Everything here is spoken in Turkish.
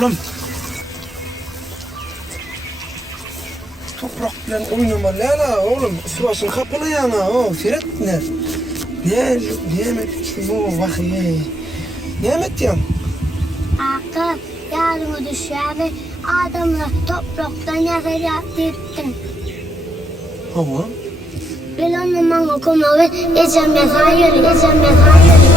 Oğlum. Toprak bilen oynama Leyla oğlum. Surasın kapılı yana o. Ferhat ne? Ne emet bu vahiy. Ne emet yan? Akı yarımı düşüyor ve adamla topraktan yakar ettim. Hava. Ben onu bana okuma ve ecem yakar yürü.